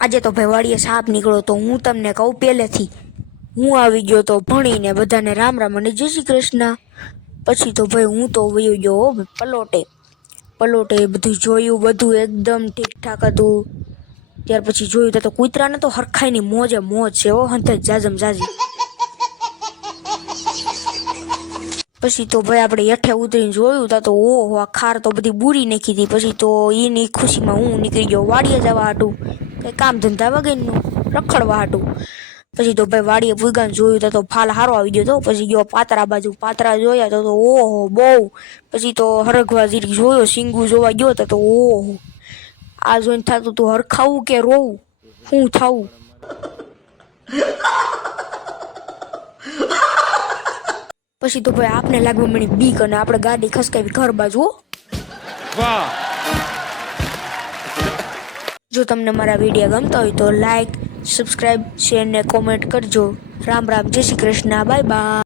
આજે તો ભાઈ વાડીએ સાપ નીકળ્યો તો હું તમને કહું પહેલેથી હું આવી ગયો તો ભણીને બધાને રામ રામ અને જય શ્રી કૃષ્ણ। પછી તો ભાઈ હું તો વયો ગયો પલોટે બધું જોયું, બધું એકદમ ઠીકઠાક હતું। ત્યાર પછી જોયું તો કૂતરાને તો હરખાઈની મોજે મોજ છે હો, હંતે જાજમ જાજી। પછી તો ભાઈ આપણે હેઠે ઉતરીને જોયું તો ઓહો આ ખાર તો બધી બુરી નાખી હતી। પછી તો એની ખુશીમાં હું નીકળી ગયો વાડીએ જવા હાટું, કંઈ કામ ધંધા વગરનું રખડવા હાટું। પછી તો ભાઈ વાડીએ પૂગાને જોયું તો ફાલ હારો આવી ગયો તો। પછી ગયો પાતરા બાજુ, પાતરા જોયા તો ઓહો બહુ। પછી તો હરગવા જીરી જોયો, સિંગુ જોવા ગયો તો ઓહો આ જોઈને થતું તું હરખાવું કે રોવું, શું થવું। પછી તો ભાઈ આપને લાગવા મળી બીક અને આપણે ગાડી ખસકાવી ઘર બાજુ। વાહ! જો તમને મારા વિડીયો ગમતા હોય તો લાઈક, સબસ્ક્રાઈબ, શેર ને કોમેન્ટ કરજો। રામ રામ, જય શ્રી કૃષ્ણ, બાય બાય।